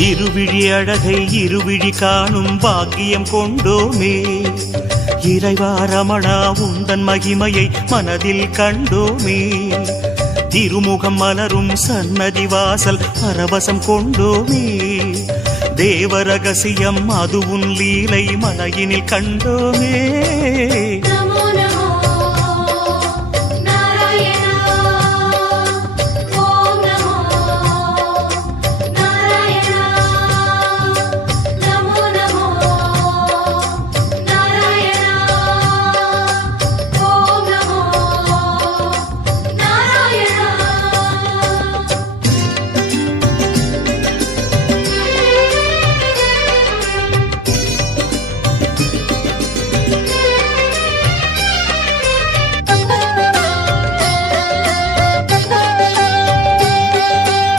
இருவிழி அழகை இருவிழி காணும் பாக்கியம் கொண்டோமே. இறைவா ரமணா உந்தன் மகிமையை மனதில் கண்டோமே. திருமுகம் மலரும் சன்னதி வாசல் பரவசம் கொண்டோமே. தேவரகசியம் அது உன் லீலை மலையினில் கண்டோமே.